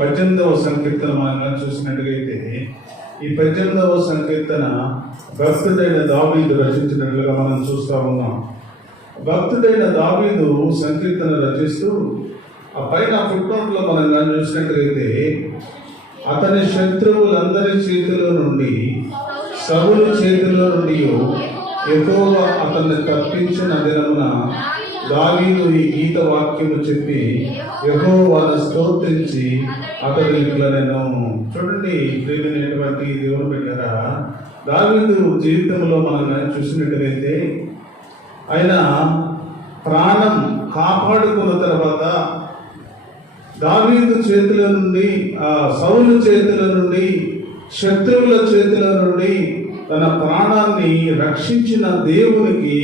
18వ సంకీర్తన మనం చూసినట్టుగైతే ఈ 18వ సంకీర్తన భక్తుడైన దావీదు రచించినట్లుగా మనం చూస్తూ ఉన్నాం. భక్తుడైన దావీదు సంకీర్తన రచిస్తూ ఆ పైన ఫుట్నోట్లో మనం కానీ చూసినట్లయితే అతని శత్రువులందరి చేతిలో నుండి, సౌలు చేతిలో నుండి యెహోవా అతన్ని తప్పించిన దినమున దావీదు ఈ గీత వాక్యము చెప్పి యెహోవాను స్తోత్రించి అతడు ఇట్లా నేను చూడండి. ప్రియమైనటువంటి దేవుని బిడ్డలారా, దావీదు జీవితంలో మనం చూసినట్టుగైతే ఆయన ప్రాణం కాపాడుకున్న తర్వాత దావీదు చేతుల నుండి, సౌలు చేతుల నుండి, శత్రువుల చేతుల నుండి తన ప్రాణాన్ని రక్షించిన దేవునికి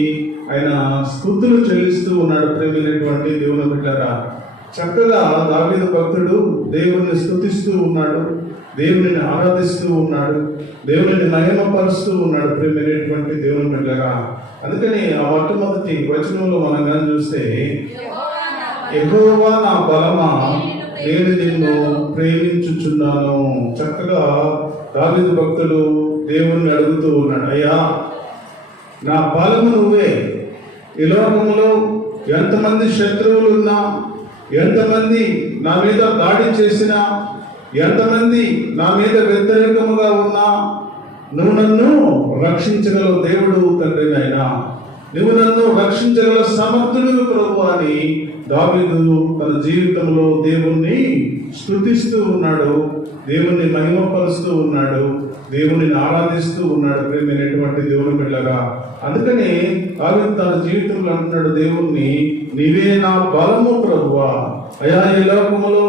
ఆయన స్తుతులు చెల్లిస్తూ ఉన్నాడు. ప్రేమైనటువంటి దేవుని బిడ్డలారా, చక్కగా దావీదు భక్తుడు దేవుని స్తుతిస్తూ ఉన్నాడు, దేవుని ఆరాధిస్తూ ఉన్నాడు, దేవుని మహిమపరుస్తూ ఉన్నాడు. ప్రేమైనటువంటి దేవుని బిడ్డలారా, అందుకని ఆ మొట్టమొదటి వచనంలో మనం కానీ చూస్తే, యెహోవా నా బలమా నేను నిన్ను ప్రేమించుచున్నాను. చక్కగా దావీదు భక్తుడు దేవుణ్ణి అడుగుతూ ఉన్నాడు, అయ్యా నా బలము నువ్వే. ఈ లోకంలో ఎంతమంది శత్రువులు ఉన్నా, ఎంతమంది నా మీద దాడి చేసినా, ఎంతమంది నా మీద వ్యతిరేకముగా ఉన్నా, నువ్వు నన్ను రక్షించగలవు దేవుడు తండ్రి నాయన, నువ్వు నన్ను రక్షించగల సమర్థుడు ప్రభు అని దావీదు తన జీవితంలో దేవుణ్ణి స్తుతిస్తూ ఉన్నాడు, దేవుణ్ణి మహిమపరుస్తూ ఉన్నాడు, దేవుని ఆరాధిస్తూ ఉన్నాడు. ప్రేమైనటువంటి దేవుని బిడ్డలారా, అందుకని దావీదు తన జీవితంలో అంటున్నాడు దేవుణ్ణి, నీవే నా బలము ప్రభువా. అయా ఈ లోకములో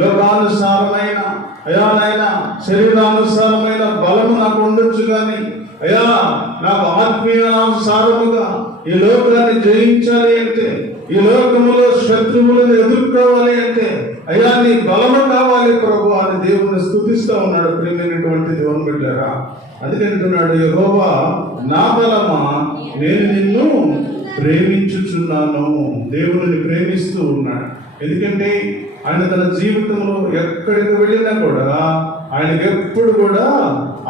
లోకానుసారమైన, అయా నాయన శరీరానుసారమైన బలము నాకు ఉండొచ్చు కానీ, అయా నాకు ఆత్మీయానుసారముగా ఈ లోకాన్ని జయించాలి అంటే, ఈ లోకములో శత్రువులను ఎదుర్కోవాలి అంటే, అయ్యా నీ బలము కావాలి ప్రభు అని దేవుని స్తుతిస్తూ ఉన్నాడు. ప్రియమైనటువంటి దేవుని బిడ్డలారా, అందుకంటున్నాడు, యెహోవా నా బలమా నేను నిన్ను ప్రేమించుచున్నాను. దేవుని ప్రేమిస్తూ ఉన్నాడు. ఎందుకంటే ఆయన తన జీవితంలో ఎక్కడికి వెళ్ళినా కూడా ఆయనకి ఎప్పుడు కూడా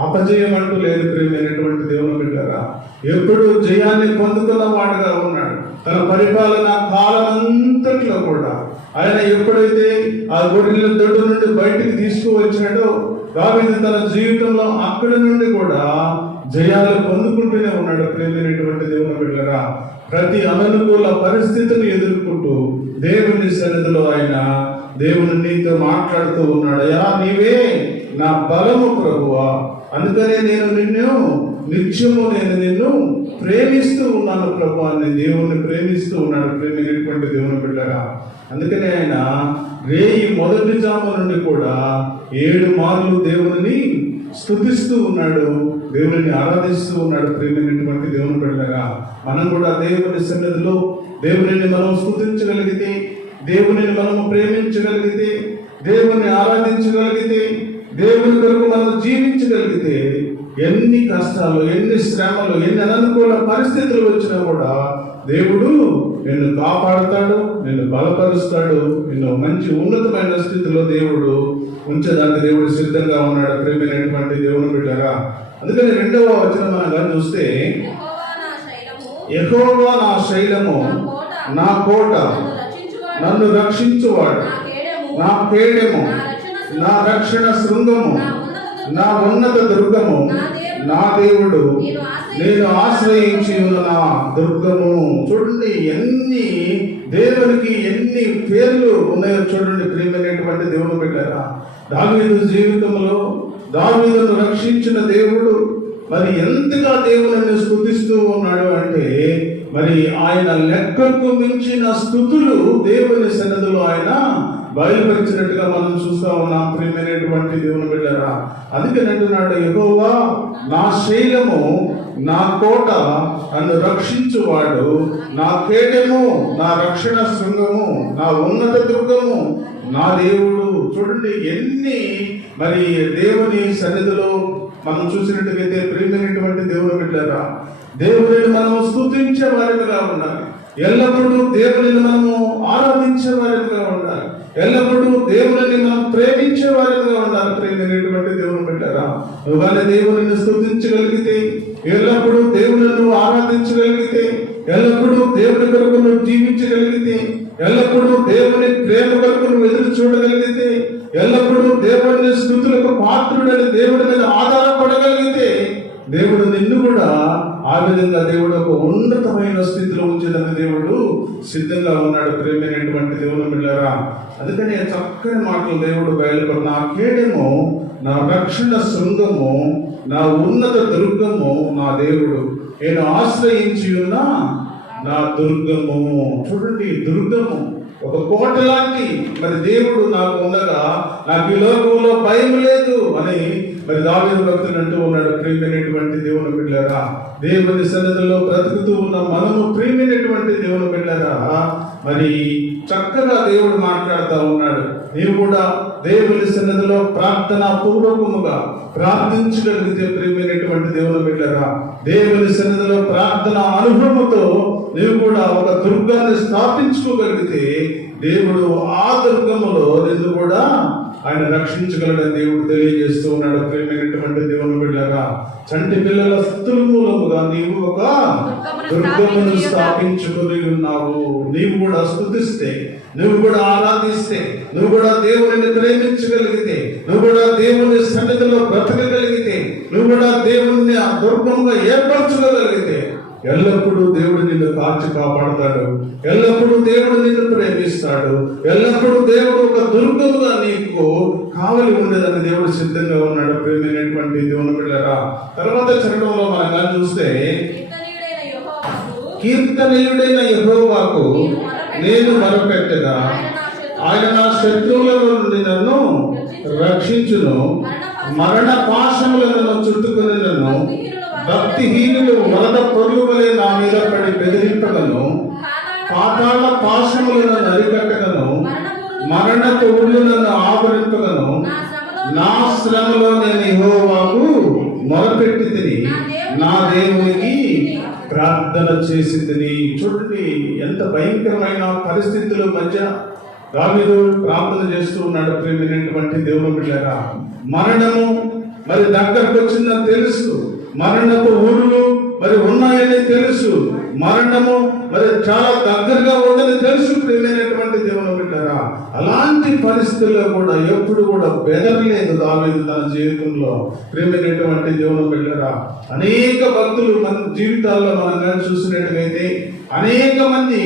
అపజయం అంటూ లేదు. ప్రియమైనటువంటి దేవుని బిడ్డలారా, ఎప్పుడు జయాన్ని పొందుతున్న వాడుగా ఉన్నాడు. తన పరిపాలన కాలం అంతట్లో కూడా ఆయన ఎప్పుడైతే ఆ గొర్రెల దొడ్డు నుండి బయటికి తీసుకువచ్చినాడో దావీదు తన జీవితంలో అక్కడి నుండి కూడా జయాలు పొందుకుంటూనే ఉన్నాడు. ప్రియమైనటువంటి దేవుని బిడ్డలారా, ప్రతి అననుకూల పరిస్థితిని ఎదుర్కొంటూ దేవుని సన్నిధిలో ఆయన దేవుని నీతో మాట్లాడుతూ ఉన్నాడు, అయ్యా నీవే నా బలము ప్రభువా, అందుకనే నేను నిత్యము నిన్ను ప్రేమిస్తూ ఉన్నాను ప్రభు అని దేవుణ్ణి ప్రేమిస్తూ ఉన్నాడు. ప్రేమైనటువంటి దేవుని బిడ్డలారా, అందుకనే ఆయన రేయి మొదటి జాము నుండి కూడా 7 మార్లు దేవుని స్తుతిస్తూ ఉన్నాడు, దేవుని ఆరాధిస్తూ ఉన్నాడు. ప్రేమైనటువంటి దేవుని బిడ్డలారా, మనం కూడా దేవుని సన్నిధిలో దేవుని మనం స్తుతించగలిగితే, దేవుని మనము ప్రేమించగలిగితే, దేవుని ఆరాధించగలిగితే, దేవుని కొరకు మనం జీవించగలిగితే, ఎన్ని కష్టాలు, ఎన్ని శ్రమలు, ఎన్ని అననుకూల పరిస్థితులు వచ్చినా కూడా దేవుడు నిన్ను కాపాడుతాడు, నిన్ను బలపరుస్తాడు, నిన్ను మంచి ఉన్నతమైన స్థితిలో దేవుడు ఉంచడానికి దేవుడు సిద్ధంగా ఉన్నాడు. ప్రేమైనటువంటి దేవుని బిడ్డలారా, అందుకని 2వ వచనం మనం కానీ చూస్తే, యెహోవా నా శైలము, నా కోట, నన్ను రక్షించువాడు, నా కేడెము, నా రక్షణ శృంగము, నా ఉన్నత దుర్గము, నా దేవుడు, నేను ఆశ్రయించి ఉన్న నా దుర్గము. చూడండి ఎన్ని దేవునికి ఎన్ని పేర్లు ఉన్నాయో చూడండి. ప్రియమైనటువంటి దేవుని బిడ్డలారా, దావీదు జీవితంలో దావీదును రక్షించిన దేవుడు మరి ఎంతగా దేవుని స్తుతిస్తూ ఉన్నాడు అంటే, మరి ఆయన లెక్కకు మించిన స్తుతులు దేవుని సన్నిధిలో ఆయన బయలుపరిచినట్టుగా మనం చూస్తూ ఉన్నాం. ప్రియమైనటువంటి దేవుని బిడ్డలారా, అందుకని అంటున్నాడు, యెహోవా నా శైలము, నా కోట, నన్ను రక్షించువాడు, నా కేడెము, నా రక్షణ శృంగము, నా ఉన్నత దుర్గము, నా దేవుడు. చూడండి ఎన్ని మరి దేవుని సన్నిధిలో మనం చూసినట్టుగైతే ప్రియమైనటువంటి దేవుని బిడ్డలారా, దేవుని మనము స్తుతించే వారిగా ఉండాలి, ఎల్లప్పుడూ దేవుని మనము ఆరాధించే వారిగా ఉండాలి, ఎల్లప్పుడూ దేవుని మనం ప్రేమించే ప్రేమైనటువంటి దేవుని పెట్టారా? నువ్వు కానీ దేవుని స్తుతించగలిగితే, ఎల్లప్పుడూ దేవుని ఆరాధించగలిగితే, ఎల్లప్పుడూ దేవుని కొరకు నువ్వు జీవించగలిగితే, ఎల్లప్పుడూ దేవుని ప్రేమ కొరకు నువ్వు ఎదురు చూడగలిగితే, ఎల్లప్పుడూ దేవుని స్తుతులకు పాత్రుడని దేవుడి మీద ఆధారపడగలిగితే, దేవుడు నిన్ను కూడా ఆ విధంగా దేవుడు ఒక ఉన్నతమైన స్థితిలో ఉంచేదని దేవుడు సిద్ధంగా ఉన్నాడు. ప్రేమైనటువంటి దేవుని బిడ్డలారా, అందుకని చక్కని మాటలు దేవుడు బయలుపడి, నా కేడము, నా రక్షణ శృంగము, నా ఉన్నత దుర్గము నా దేవుడు, నేను ఆశ్రయించి ఉన్న నా దుర్గము. చూడండి, దుర్గము ఒక కోట లాంటి మరి దేవుడు నాకు ఉండగా నాకు ఈ లోకంలో భయం లేదు అని మరి దావీదు భక్తుడు అంటూ ఉన్నాడు. ప్రియమైనటువంటి దేవుని బిడ్డలారా, దేవుని సన్నిధిలో బ్రతుకుతూ ఉన్న మనము ప్రియమైనటువంటి దేవుని బిడ్డలారా, మరి చక్కగా దేవుడు మాట్లాడుతూ ఉన్నాడు. నీవు కూడా దేవుని సన్నిధిలో ప్రార్థనా పూర్వకముగా ప్రార్థించగలిగితే, ప్రియమైనటువంటి దేవుని బిడ్డలారా, దేవుని సన్నిధిలో ప్రార్థన అనుభవంతో నీవు కూడా ఒక దుర్గాన్ని స్థాపించుకోగలిగితే, దేవుడు ఆ దుర్గములో నిన్ను కూడా ఆయన రక్షించగలడని దేవుడు తెలియజేస్తూ ఉన్నాడు. ప్రేమైనటువంటి దేవుని బిడ్డలారా, చంటి పిల్లల స్తుతుల మూలముగా నీవు ఒక దుర్గమును స్థాపించుకొని ఉన్నావు. నీవు కూడా స్తుతిస్తే, నువ్వు కూడా ఆరాధిస్తే, నువ్వు కూడా దేవుని ప్రేమించగలిగితే, నువ్వు కూడా దేవుని సన్నిధిలో బ్రతకగలిగితే, నువ్వు కూడా దేవుణ్ణి ఆ దుర్గముగా ఏర్పరచుకోగలిగితే, ఎల్లప్పుడూ దేవుడు నిన్ను కాచి కాపాడతాడు. ఎల్లప్పుడూ దేవుడు నిన్ను ప్రేమిస్తాడు. ఎల్లప్పుడూ దేవుడు ఒక దుర్గముగా నీకు కావలి ఉండేదని దేవుడు సిద్ధంగా ఉన్నాడు. ప్రేమైనటువంటి దేవుని బిడ్డలారా, తర్వాత చరణంలో మనం చూస్తే, కీర్తనీయుడైన యెహోవాకు నేను మొరపెట్టగా ఆయన నా శత్రువుల నుండి నన్ను రక్షించును. మరణ పాశములను నన్ను చుట్టుకుని నన్ను భక్తిహీనులు వరద పొర్లు వలె నా మీద పడి బెదిరింపగను. పాతాళ పాశములను అరికట్టగను. మరణపు ఊళ్ళు నన్ను ఆవరింపగను. నా శ్రమలో నేను యెహోవాకు మొరపెట్టి తిని నా దేవునికి ప్రార్థన చేసి తిని. చూడండి, ఎంత భయంకరమైన పరిస్థితుల మధ్య దావీదు ప్రార్థన చేస్తూ ఉన్నాడు. ప్రేమైనటువంటి దేవుని బిడ్డలారా, మరణము మరి దగ్గరకు వచ్చిందని తెలుసు, మరణపు ఊరులు మరి ఉన్నాయని తెలుసు, మరణము మరి చాలా దగ్గరగా ఉందని తెలుసు. ప్రియమైనటువంటి దేవుని బిడ్డలారా, అలాంటి పరిస్థితుల్లో కూడా ఎప్పుడు కూడా బెదరలేదు దావీదు తన జీవితంలో. ప్రియమైనటువంటి దేవుని బిడ్డలారా, అనేక భక్తులు మన జీవితాల్లో మనం కానీ చూసినట్టుగైతే అనేక మంది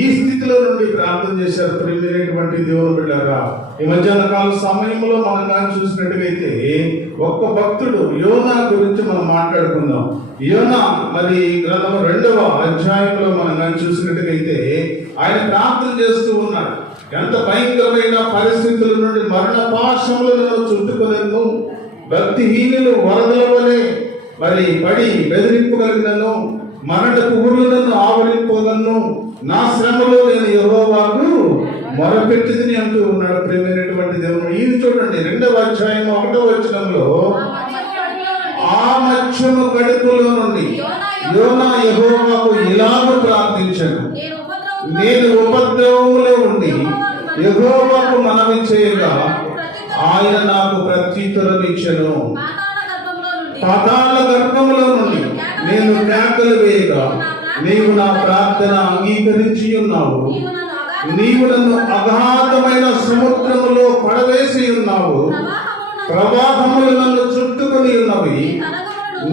ఈ స్థితిలో నుండి ప్రార్థన చేశారు. ప్రియమైనటువంటి దేవుని బిడ్డలారా, ఈ మధ్యాహ్న కాల సమయంలో మనం కానీ చూసినట్టుగైతే ఒక్క భక్తుడు యోనా గురించి మనం మాట్లాడుకుందాం. యోనా మరి గ్రంథం 2వ అధ్యాయంలో మనం కానీ చూసినట్టుగైతే ఆయన ప్రార్థన చేస్తూ ఉన్నాడు. ఎంత భయంకరమైన పరిస్థితుల నుండి మరణ పాశములను చుట్టుకొనను, భక్తిహీనులు వరదల వలె మరి పడి బెదిరింపగలిగినను, మరణపు ఊర్లను ఆవరింపగలను. నా శ్రమలో నేను యెహోవాకు మొరపెట్టింది అంటూ ఉన్నాడు. ప్రియమైనటువంటి దేవుడు, ఇది చూడండి 2వ అధ్యాయం 1వ వచనంలో, ఆ మత్స్యము కడుపులో నుండి యోనా యెహోవాకు ఇలాగ ప్రార్థించాను, నేను ఉపద్రవములో ఉండి యెహోవాకు మనవి చేయగా ఆయన నాకు ప్రత్యుత్తరం ఇచ్చెను. పాతాళ గర్భములో నుండి నేను కేకలు వేయగా నీవు నా ప్రార్థన అంగీకరించి ఉన్నావు. నీవు నన్ను అగాధమైన సముద్రములో పడవేసి ఉన్నావు. ప్రవాహములు నన్ను చుట్టుకొని ఉన్నవి.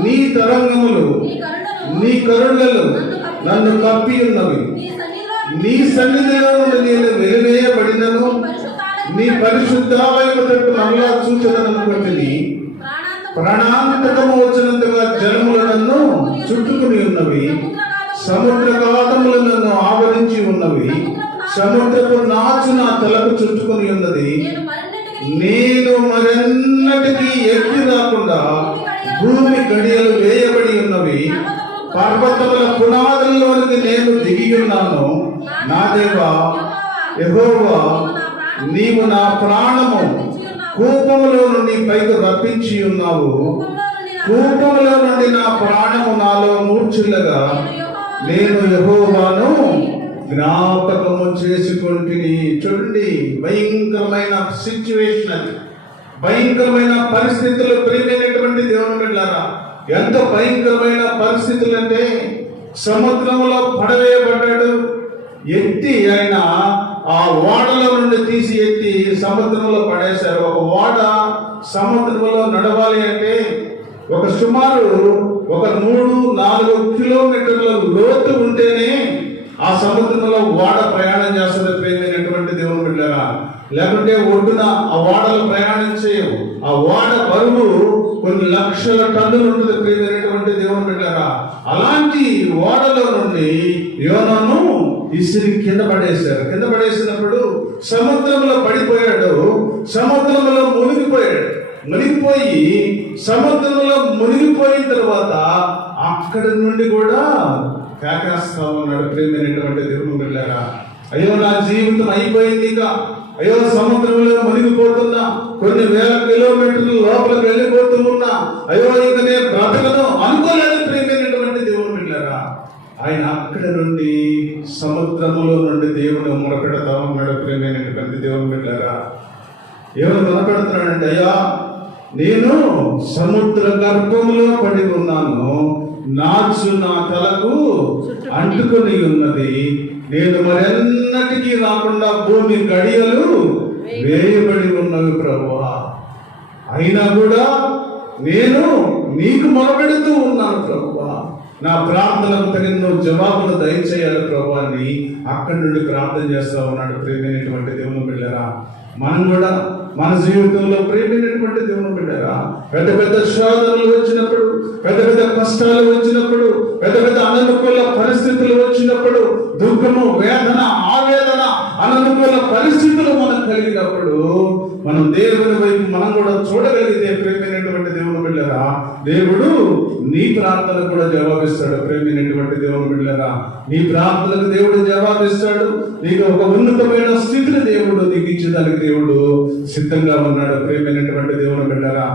నీ తరంగములు నీ కరుణలు నన్ను కప్పి ఉన్నవి. నీ సన్నిధిలో నుండి నేను వెలివేయబడినను, నీ పరిశుద్ధాలయము తట్టు మరలా చూచదనను బట్టి ప్రాణాంతకము వచ్చినంతగా జలములు నన్ను చుట్టుకుని ఉన్నవి. సముద్రగాధములు నన్ను ఆవరించి ఉన్నవి. సముద్రపు నాచు నా తలకు చుట్టుకుని ఉన్నది. నేను మరెన్నటికీ ఎక్కి రాకుండా భూమి గడియలు వేయబడి ఉన్నవి. పర్వతముల పునాదుల్లోనికి నేను దిగి ఉన్నాను. నా దేవా యెహోవా, నీవు నా ప్రాణము కూపములో నుండి పైకి రప్పించి ఉన్నావు. కూపములో నుండి నా ప్రాణము నాలో మూర్ఛిల్లగా నేను యెహోవాను జ్ఞాపకము చేసుకుంటుని. చూడండి, భయంకరమైన సిచ్యువేషన్ అది. భయంకరమైన పరిస్థితులు, ప్రియమైనటువంటి దేవుని బిడ్డలారా, ఎంత భయంకరమైన పరిస్థితులు అంటే సముద్రంలో పడవేయబడ్డాడు. ఎత్తి ఆయన ఆ ఓడలో నుండి తీసి ఎత్తి సముద్రంలో పడేశారు. ఒక ఓడ సముద్రంలో నడవాలి అంటే ఒక సుమారు 3-4 కిలోమీటర్ల లోతు ఉంటేనే ఆ సముద్రంలో ఓడ ప్రయాణం చేస్తుంది. ప్రేమైనటువంటి దేవుని బిడ్డలారా, లేకుంటే ఒడ్డున ఆ ఓడలు ప్రయాణం చేయవు. ఆ ఓడ బరువు కొన్ని లక్షల టన్నులు ఉంటుంది. ప్రియమైనటువంటి దేవుని బిడ్డలారా, అలాంటి ఓడలో నుండి యోనాను ఇసిరి కింద పడేశారు. కింద పడేసినప్పుడు సముద్రంలో పడిపోయాడు. సముద్రంలో మునిగిపోయి సముద్రంలో మునిగిపోయిన తర్వాత అక్కడి నుండి కూడా కేకేస్తా ఉన్నాడు. ప్రియమైనటువంటి దేవుని బిడ్డలారా, అయ్యో నా జీవితం అయిపోయింది, ఇక అయ్యో సముద్రంలో మునిగిపోతున్నా, కొన్ని వేల కిలోమీటర్ల లోపలికి వెళ్ళిపోతూ ఉన్నా, అయ్యో ఇక నేను బ్రతకను అనుకోలేదు. ప్రియమైనటువంటి దేవుని బిడ్డలారా, ఆయన అక్కడి నుండి సముద్రములో నుండి దేవుని మొరపెడతా ఉన్నాడు. ప్రియమైనటువంటి దేవుని బిడ్డలారా, ఎవరు మొరపెడుతున్నాడంటే, అయ్యా నేను సముద్ర గర్భంలో పడి ఉన్నాను, నాచు నా తలకు అంటుకొని ఉన్నది, నేను మరెన్నటికీ రాకుండా భూమి గడియలు వేయబడి ఉన్నవి ప్రభువా, అయినా కూడా నేను నీకు మొరపెడుతూ ఉన్నాను ప్రభువా, నా ప్రార్థనకు తగిన జవాబులు దయచేయాలి ప్రభు అని అక్కడి నుండి ప్రార్థన చేస్తా ఉన్నాడు. ప్రియమైనటువంటి దేవుని బిడ్డలారా, మనం కూడా మన జీవితంలో ప్రియమైనటువంటి దేవుని బిడ్డలారా, పెద్ద పెద్ద శోధనలు వచ్చినప్పుడు, పెద్ద పెద్ద కష్టాలు వచ్చినప్పుడు, పెద్ద పెద్ద అననుకూల పరిస్థితులు వచ్చినప్పుడు, దుఃఖము, వేదన, ఆవేదన, అననుకూల పరిస్థితులు మనకు కలిగినప్పుడు మనం దేవుని వైపు మనం కూడా చూడగలిగితే, ప్రేమైనటువంటి దేవుని బిడ్డలారా, దేవుడు నీ ప్రార్థనకు కూడా జవాబిస్తాడు. ప్రేమైనటువంటి దేవుని బిడ్డలారా, నీ ప్రార్థనకు దేవుడు జవాబిస్తాడు. నీకు ఒక ఉన్నతమైన స్థితిని దేవుడు నీకు ఇచ్చేదానికి దేవుడు సిద్ధంగా ఉన్నాడు. ప్రేమైనటువంటి దేవుని బిడ్డలారా,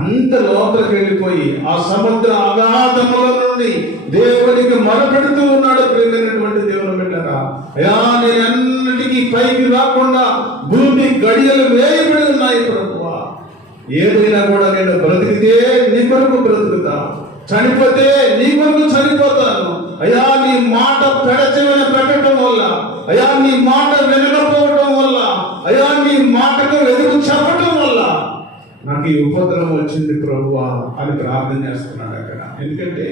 అంత లోపలికి వెళ్ళిపోయి ఆ సముద్ర అగాధముల నుండి దేవునికి మొరపెడుతూ ఉన్నాడు. ప్రేమైనటువంటి దేవుని బిడ్డలారా, అయ్యా నేను అన్నిటికీ పైకి రాకుండా భూమి గడియలు వేయబడి ఉన్నాయి ప్రభువా, ఏదైనా కూడా నేను బ్రతికితే నీ కొరకు బ్రతుకుతా, చనిపోతే నీ కొరకు చనిపోతాను. అయ్యా నీ మాట పెడచెవిన పెట్టడం వల్ల, అయ్యా నీ మాట వినకపోవడం వల్ల, అయ్యా నీ మాటకు ఎదురు చెప్పడం వల్ల నాకు ఈ ఉపద్రవం వచ్చింది ప్రభువా అని ప్రార్థన చేస్తున్నాడు అక్కడ. ఎందుకంటే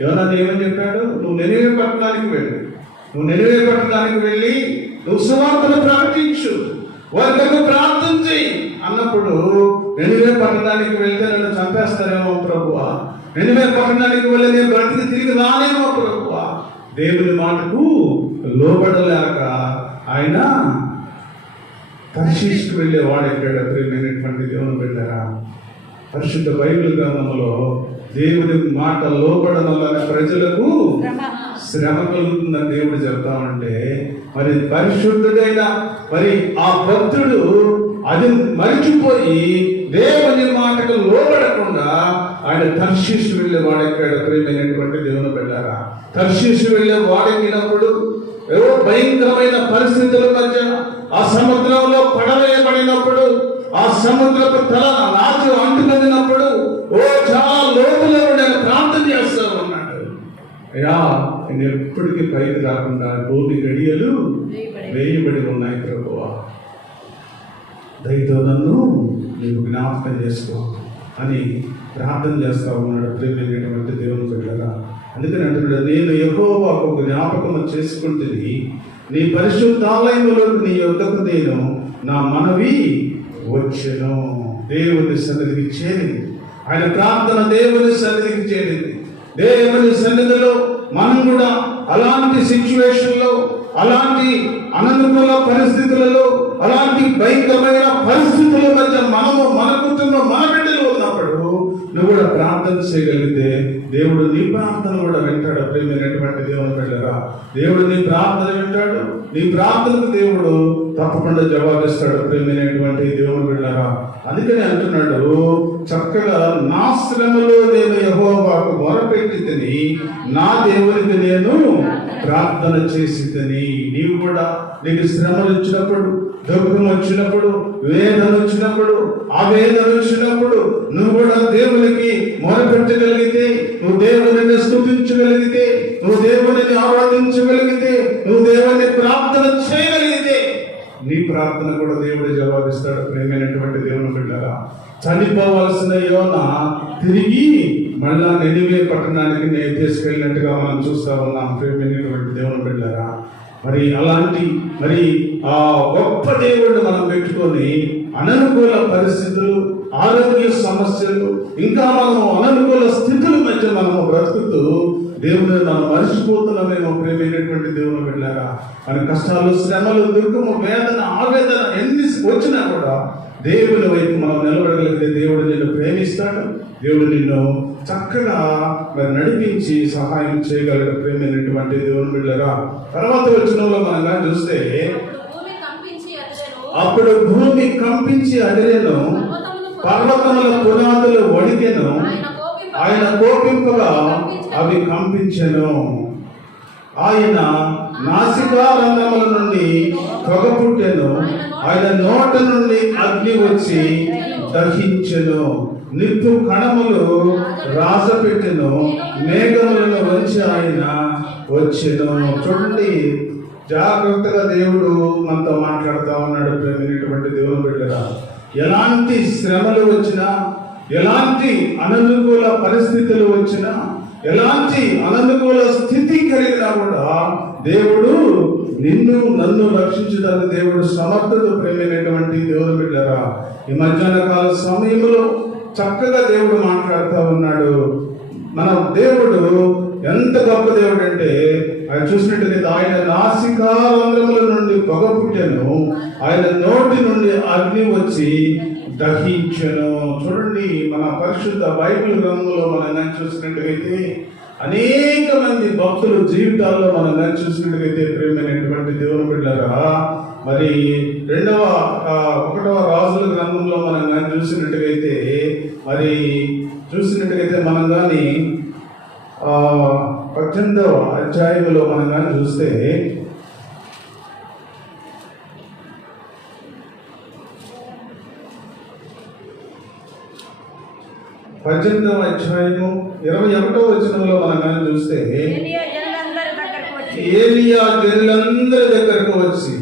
యోనా ఏమని చెప్పాడు, నువ్వు నినివే పట్టణానికి వెళ్ళి నువ్వు సువార్తను ప్రకటించు, వారికి ప్రార్థన చెయ్యి అన్నప్పుడు, నినివే పట్టణానికి వెళ్తే నన్ను చంపేస్తారేమో ప్రభువా, నినివే పట్టణానికి వెళ్ళి నేను బ్రతికి తిరిగి రానేమో ప్రభువా, దేవుని మాటకు లోబడలేక ఆయన తర్షీషుకు వెళ్ళే వాడెక్కడ. ప్రియమైనటువంటి దేవుని బిడ్డలారా, పరిశుద్ధ బైబిల్ గ్రంథంలో దేవుని మాట లోబడడం వల్ల ప్రజలకు శ్రమ కలుగుతుందని దేవుడు చెప్తామంటే, మరి పరిశుద్ధుడైన మరి ఆ భక్తుడు అది మరిచిపోయి దేవుని మాటకు లోబడకుండా ఆయన తర్షీషు వెళ్ళే వాడెక్కడ. ప్రియమైనటువంటి దేవుని బిడ్డలారా, తర్షీషు వెళ్ళే వాడెక్కినప్పుడు ఏవో భయంకరమైన పరిస్థితుల మధ్య ఆ సముద్రంలో పడవేయబడినప్పుడు, ఆ సముద్రపు తల నాచు అంటుకున్నప్పుడు చాలా లోతులో నేను ప్రార్థన చేస్తా ఉన్నాడు. అయ్యా నేను ఎప్పటికీ పైకి రాకుండా భూమి గడియలు వేయబడి ఉన్నాయి ప్రభువా, దయతో నన్ను నీవు జ్ఞాపకం చేసుకో అని ప్రార్థన చేస్తా ఉన్నాడు. ప్రేమైనటువంటి దేవుని బిడ్డలారా, అందుకని అంటున్నాడు, నేను యెహోవాకు జ్ఞాపకం చేసుకుంటుంది, నీ పరిశుద్ధాలయములోకి నీ యొద్దకు నేను నా మనవి వచ్చెను. దేవుని సన్నిధికి చేరింది, ఆయన ప్రార్థన దేవుని సన్నిధికి చేరింది. దేవుని సన్నిధిలో మనం కూడా అలాంటి సిచ్యువేషన్లో, అలాంటి అననుకూల పరిస్థితులలో, అలాంటి భయంకరమైన పరిస్థితుల మధ్య మనము, మన కుటుంబం, మన బిడ్డలు ఉన్నప్పుడు నువ్వు కూడా ప్రార్థన చేయగలిగితే దేవుడు నీ ప్రార్థన కూడా వింటాడు. ప్రియమైనటువంటి దేవుని బిడ్డలారా, దేవుడు నీ ప్రార్థన వింటాడు, నీ ప్రార్థనకు దేవుడు తప్పకుండా జవాబిస్తాడు. ప్రియమైనటువంటి దేవుని బిడ్డలారా, అందుకని అంటున్నాడు చక్కగా, నా శ్రమలో నేను యెహోవాకు మొరపెట్టి తిని, నా దేవునికి నేను ప్రార్థన చేసి తిని. నీవు కూడా నీకు శ్రమలు వచ్చినప్పుడు, దుఃఖం వచ్చినప్పుడు, వేదన వచ్చినప్పుడు, ఆవేదన వచ్చినప్పుడు నువ్వు కూడా దేవునికి మొరపెట్టగలిగితే, నువ్వు దేవుని స్తుతించగలిగితే, నువ్వు దేవుని ఆరాధించగలిగితే, నువ్వు దేవుని ప్రార్థన చేయగలిగితే నీ ప్రార్థన కూడా దేవుడు జవాబిస్తాడు. ప్రేమైనటువంటి దేవుని బిడ్డలారా, చనిపోవలసిన యోనా తిరిగి మళ్ళా నినివే పట్టణానికి నేను తీసుకెళ్ళినట్టుగా మనం చూస్తా ఉన్నాం. ప్రేమైనటువంటి దేవుని బిడ్డలారా, మరి అలాంటి ఆ గొప్ప దేవుడిని మనం పెట్టుకొని అననుకూల పరిస్థితులు, ఆరోగ్య సమస్యలు, ఇంకా మనం అననుకూల స్థితుల మధ్య మనము బ్రతుకుతూ దేవుని మనం మర్చిపోతున్నామేమో. ప్రేమైనటువంటి దేవుని బిడ్డలారా, మన కష్టాలు, శ్రమలు, దుఃఖము, వేదన, ఆవేదన ఎన్ని వచ్చినా కూడా దేవుని వైపు మనం నిలబడగలిగితే దేవుడు నిన్ను ప్రేమిస్తాడు. దేవుడు నిన్ను చక్కగా మరి నడిపించి సహాయం చేయగలడు. ప్రేమైనటువంటి దేవుని బిడ్డలారా, తర్వాత వచనంలో మనం చూస్తే, అప్పుడు భూమి కంపించి అదిరెను, పర్వతముల పునాదులు వణికెను, ఆయన కోపింపగా అవి కంపించెను. ఆయన నాసికారంధ్రముల నుండి పొగ పుట్టెను, ఆయన నోట నుండి అగ్ని వచ్చి దహించెను, నిప్పు కణములు రాసపెట్టెను, మేఘములను వంచి ఆయన వచ్చెను. చూడండి, జాగ్రత్తగా దేవుడు మనతో మాట్లాడుతూ ఉన్నాడు. ప్రేమైనటువంటి దేవుని బిడ్డలారా, ఎలాంటి శ్రమలు వచ్చినా, ఎలాంటి అననుకూల పరిస్థితులు వచ్చినా, ఎలాంటి అననుకూల స్థితి కలిగినా కూడా దేవుడు నిన్ను నన్ను రక్షించడానికి దేవుడు సమర్థుడు. ప్రేమైనటువంటి దేవుని బిడ్డలారా, ఈ మధ్యాహ్న కాల సమయంలో చక్కగా దేవుడు మాట్లాడుతూ ఉన్నాడు. మన దేవుడు ఎంత గొప్ప దేవుడు అంటే, ఆయన చూసినట్టు ఆయన నాసికారంధ్రముల నుండి పొగ పుట్టెను, ఆయన నోటి నుండి అగ్ని వచ్చి దహించెను. చూడండి, మన పరిశుద్ధ బైబిల్ గ్రంథంలో మనం చూసినట్టుగైతే అనేక మంది భక్తుల జీవితాల్లో మనం చూసినట్టుగైతే, ప్రేమైనటువంటి దేవుని బిడ్డలారా, మరి 1వ రాజుల గ్రంథంలో మనం చూసినట్టుగైతే మనం కానీ 18వ అధ్యాయంలో మనం కానీ చూస్తే, పద్దెనిమిదవ అధ్యాయము 21వ వచనంలో మనం కానీ చూస్తే, ఏలియా జనులందరి దగ్గరకు వచ్చి,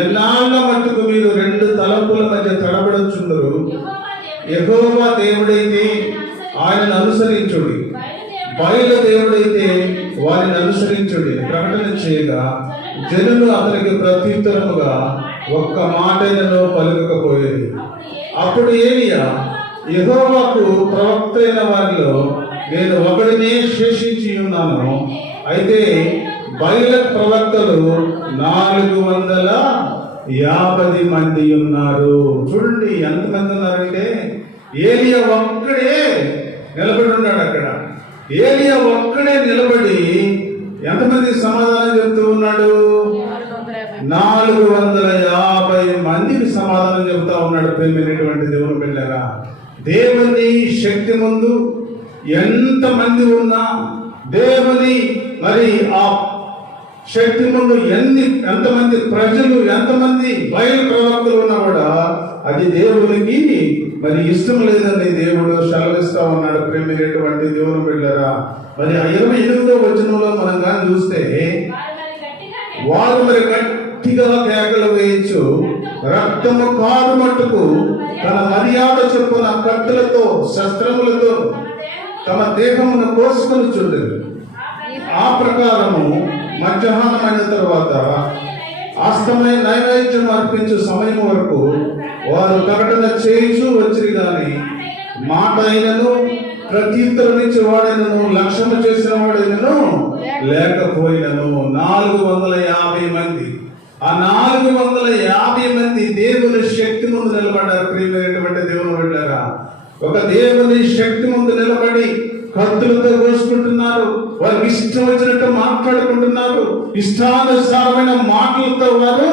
ఎన్నాళ్ళ మట్టుకు మీరు 2 తలంపుల మధ్య తడబడుచుందరు, యెహోవా దేవుడైతే ఆయనను అనుసరించుడి, బయలు దేవుడైతే వారిని అనుసరించుడి ప్రకటన చేయగా, జనులు అతనికి ప్రత్యుత్తరముగా ఒక్క మాటైనను పలుకకపోయేది. అప్పుడు ఏలియా, యెహోవాకు ప్రవక్త అయిన వారిలో నేను ఒకడినే శేషించి ఉన్నాను, అయితే బయల ప్రవక్తలు 450 మంది ఉన్నారు. చూడండి, ఎంతమంది ఉన్నారంటే, ఏలియా ఒక్కడే నిలబడి ఉన్నాడు. అక్కడ ఏలియా ఒక్కడే నిలబడి ఎంతమంది సమాధానం చెప్తూ ఉన్నాడు? 450 మందికి సమాధానం చెబుతా ఉన్నాడు. ప్రేమైనటువంటి దేవుని బిడ్డలారా, దేవుని శక్తి ముందు ఎంతమంది ఉన్నా, దేవుని ఆ శక్తి ముందు ఎంతమంది ప్రజలు, ఎంతమంది బయలు ప్రవక్తలు ఉన్నా కూడా అది దేవునికి ఇష్టం లేదని దేవుడు సెలవిస్తా ఉన్నాడు. ప్రేమైనటువంటి దేవుని బిడ్డలారా, 28వ వచనంలో మనం కానీ చూస్తే, వారు గట్టిగా కేకలు వేయచ్చు, రక్తము కారు మట్టుకు తన మర్యాద చొప్పున కత్తులతో, శస్త్రములతో తమ దేహమును కోసుకొని చూడదు. ఆ ప్రకారము మధ్యాహ్నమైన తర్వాత అస్తమయ నైవేద్యం అర్పించే సమయం వరకు వారు ప్రకటన చేయించు వచ్చిరి గాని మాట అయినను, ప్రత్యుత్తరమిచ్చే వాడైనను, లక్ష్యము చేసిన వాడైనను లేకపోయినను. 450 మంది. ఆ 450 మంది దేవుని శక్తి ముందు నిలబడ్డారు. ప్రియమైనటువంటి దేవుని బిడ్డలారా, ఒక దేవుని శక్తి ముందు నిలబడి కత్తులతో కోసుకుంటున్నారు, వారికి ఇష్టం వచ్చినట్టు మాట్లాడుకుంటున్నారు, ఇష్టానుసారమైన మాటలతో వారు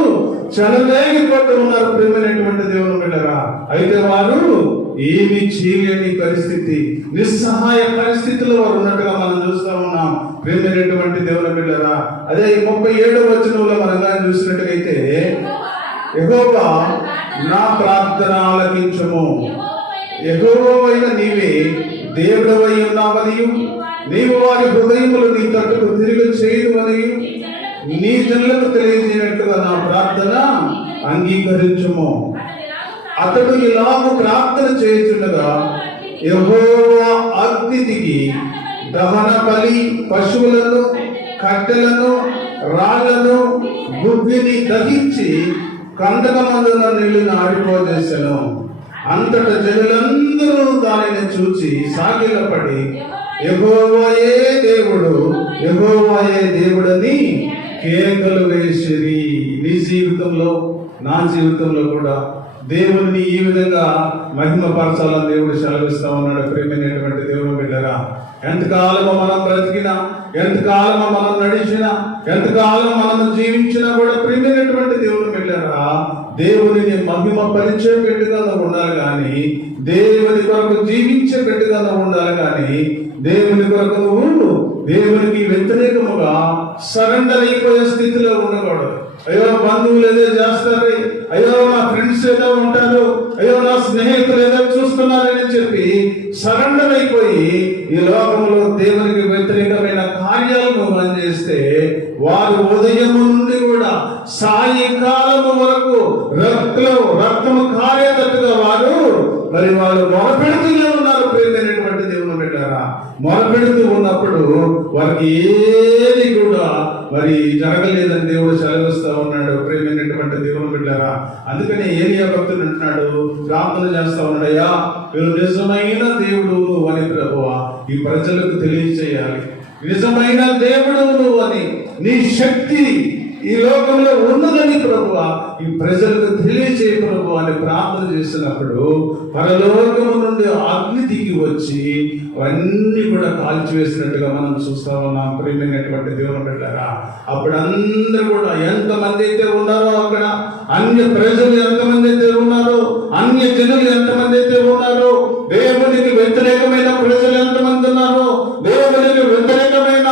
చెలరేగిపోతూ ఉన్నారు. ప్రియమైనటువంటి దేవుని బిడ్డలారా, అయితే వారు ఏమి చేయలేని పరిస్థితి, నిస్సహాయ పరిస్థితిలో వారు ఉన్నట్టుగా మనం చూస్తా ఉన్నాం. ప్రియమైనటువంటి దేవుని బిడ్డలారా, అదే 37వ వచనంలో మనం కానీ చూసినట్టుగైతే, యెహోవా నా ప్రార్థన ఆలకించుము. యెహోవావైన నీవే దేవుడవై ఉన్నావనియు నీవు వారి హృదయములు నీ తట్టుకు తిరిగి చేయువనియు నీ జనులకు తెలియజేయనట్లుగా నా ప్రార్థన అంగీకరించుము. అతడు ఇలాగూ ప్రార్థన చేయుచుండగా యెహోవా అగ్ని దిగి దహన బలి పశువులను కట్టెలను రాళ్లను గుగ్గిని దహించి కందకమందున నీళ్లను ఆడిపోజేసెను. అంతట జనులందరూ దానిని చూచి సాగిలపడి యెహోవాయే దేవుడు, యెహోవాయే దేవుడని కేకలు వేసిరి. నీ జీవితంలో నా జీవితంలో కూడా దేవుడిని ఈ విధంగా మహిమపరచాలని దేవుడు సెలవిస్తా ఉన్నాడు. ప్రేమైనటువంటి దేవుని బిడ్డరా, ఎంతకాలము మనం బ్రతికినా, ఎంతకాలము మనం నడిచినా, ఎంతకాలం మనం జీవించినా కూడా ప్రేమైనటువంటి దేవుని బిడ్డరా, దేవుడిని మహిమ పరిచే బిడ్డగా ఉండాలి కానీ, దేవుని కొరకు జీవించే బిడ్డగా ఉండాలి కానీ, దేవుని కొరకు నువ్వు దేవునికి వ్యతిరేకముగా సరెండర్ అయిపోయే స్థితిలో ఉండకూడదు. అయ్యో బంధువులు ఏదో చేస్తారు, అయ్యో నా ఫ్రెండ్స్ ఏదో ఉంటారు, అయ్యో నా స్నేహితులు ఏదో చూస్తున్నారని చెప్పి సరెండర్ అయిపోయి ఈ లోకంలో దేవునికి వ్యతిరేకమైన కార్యాలను మనం చేస్తే వారు ఉదయం నుండి కూడా సాయంకాలము వరకు రక్తము కారేటట్టుగా వారు మొరపెడుతూనే ఉన్నారు. ప్రేమైనటువంటి దేవుని బిడ్డలారా, మొరపెడుతూ ఉన్నప్పుడు వారికి ఏది కూడా జరగలేదని దేవుడు సెలవిస్తా ఉన్నాడు. ప్రేమైనటువంటి దేవుని బిడ్డలారా, అందుకని ఏలియా భక్తుడు అంటున్నాడు, ప్రార్థన చేస్తా ఉన్నాడు, అయ్యా మీరు నిజమైన దేవుడు నువ్వు అని ప్రభువా ఈ ప్రజలకు తెలియచేయాలి. నిజమైన దేవుడు నువ్వు అని, నీ శక్తి ఈ లోకంలో ఉన్నదని ప్రభువా ఈ ప్రజలకు తెలియచేయ ప్రభు అని ప్రార్థన చేసినప్పుడు పరలోకము నుండి అగ్ని దిగి వచ్చి అవన్నీ కూడా కాల్చివేసినట్టుగా మనం చూస్తా ఉన్నాం. ప్రియమైనటువంటి దేవుని బిడ్డలారా, అప్పుడు అందరూ కూడా ఎంతమంది అయితే ఉన్నారో అక్కడ అన్య ప్రజలు ఎంతమంది అయితే ఉన్నారో, అన్య జనులు ఎంతమంది అయితే ఉన్నారో, దేవునికి వ్యతిరేకమైన ప్రజలు ఎంతమంది ఉన్నారో, దేవునికి వ్యతిరేకమైన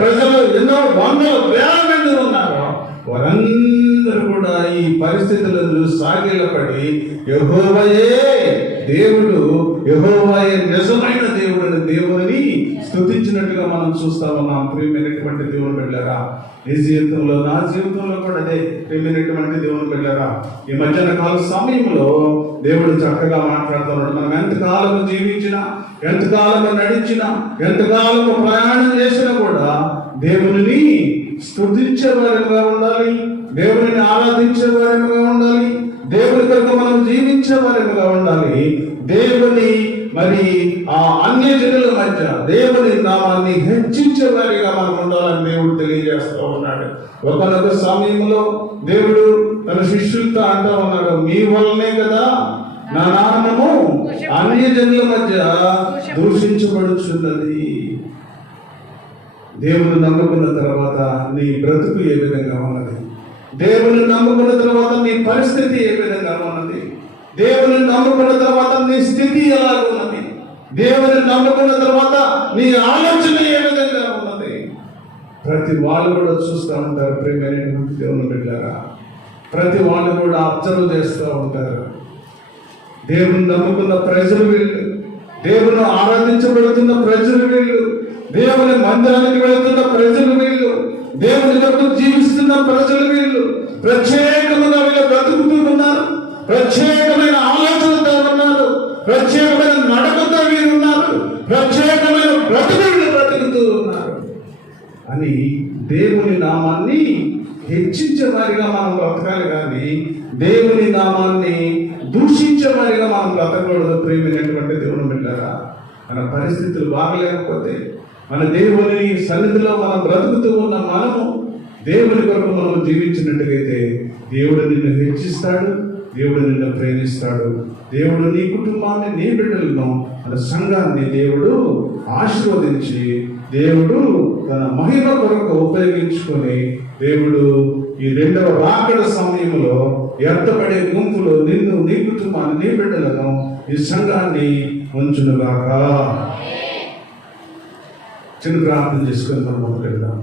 ప్రజలు ఎన్నో వందల వేల మంది ఉన్నారో, వారందరూ కూడా ఈ పరిస్థితులను సాగిలపడి యెహోవాయే దేవుడు, యెహోవాయే నిజమైన దేవుడు దేవుని స్తుతించినట్టుగా మనం చూస్తా ఉన్నాం. ప్రియమైనటువంటి దేవుని బిడ్డలారా, నీ జీవితంలో నా జీవితంలో కూడా అదే. ప్రియమైనటువంటి దేవుని బిడ్డలారా, ఈ మధ్యాహ్న కాల సమయంలో దేవుడు చక్కగా మాట్లాడుతున్నాడు. మనం ఎంతకాలము జీవించినా, ఎంతకాలము నడిచినా, ఎంతకాలము ప్రయాణం చేసినా కూడా దేవుని స్తుతించే వారిగా ఉండాలి, దేవుని ఆరాధించే వారిగా ఉండాలి, దేవుని కొరకు మనం జీవించే వారిగా ఉండాలి. దేవుని ఆ అన్య జనుల మధ్య దేవుని నామాన్ని హెచ్చించే వారిగా మనం ఉండాలని దేవుడు తెలియజేస్తూ ఉన్నాడు. ఒకనొక సమయంలో దేవుడు తన శిష్యులతో అంటూ ఉన్నాడు, మీ వల్లనే కదా నా నామము అన్య జనుల మధ్య దూషించబడుచున్నది. దేవుని నమ్ముకున్న తర్వాత నీ బ్రతుకు ఏ విధంగా ఉన్నది, దేవుని నమ్ముకున్న తర్వాత నీ పరిస్థితి ఏ విధంగా ఉన్నది, దేవుని నమ్ముకున్న తర్వాత నీ స్థితి ఎలాగున్నది, దేవుని నమ్ముకున్న తర్వాత నీ ఆలోచన ఏ విధంగా ఉన్నది, ప్రతి వాళ్ళు కూడా చూస్తూ ఉంటారు. ప్రియమైనటువంటి దేవుని బిడ్డలారా, ప్రతి వాళ్ళు కూడా అబ్జర్వ్ చేస్తూ ఉంటారు. దేవుని నమ్ముకున్న ప్రజలు వీళ్ళు, దేవుని ఆరాధించబడుతున్న ప్రజలు వీళ్ళు, దేవుని మందిరానికి వెళుతున్న ప్రజలు వీళ్ళు, దేవుని కొరకు జీవిస్తున్న ప్రజలు వీళ్ళు. ప్రత్యేకముగా వీళ్ళు బ్రతుకుతూ ఉన్నారు, ప్రత్యేకమైన ఆలోచనతో ఉన్నారు, ప్రత్యేకమైన నడకతో వీరు ఉన్నారు, ప్రత్యేకమైన బ్రతుకులు బ్రతుకుతూ ఉన్నారు అని దేవుని నామాన్ని హెచ్చించే వారిగా మనం బ్రతకాలి కానీ దేవుని నామాన్ని దూషించే వారిగా మనం బ్రతకూడదు. ప్రియమైనటువంటి దేవుని బిడ్డలారా, మన పరిస్థితులు బాగలేకపోతే, మన దేవుని సన్నిధిలో మనం బ్రతుకుతూ ఉన్న మనము దేవుని కొరకు మనం జీవించినట్టుగైతే దేవుడు నిన్ను హెచ్చిస్తాడు, దేవుడు నిన్ను ప్రేమిస్తాడు. దేవుడు నీ కుటుంబాన్ని, నీ బిడ్డలను, మన సంఘాన్ని దేవుడు ఆశీర్వదించి దేవుడు తన మహిమ కొరకు ఉపయోగించుకొని దేవుడు ఈ రెండవ రాకడ సమయంలో ఎత్తపడే గుంపులో నిన్ను, నీ కుటుంబాన్ని, నీ బిడ్డలను, ఈ సంఘాన్ని ఉంచునుగాక. చిన్న ప్రార్థన చేసుకొని మనం మొదలు పెడదాం.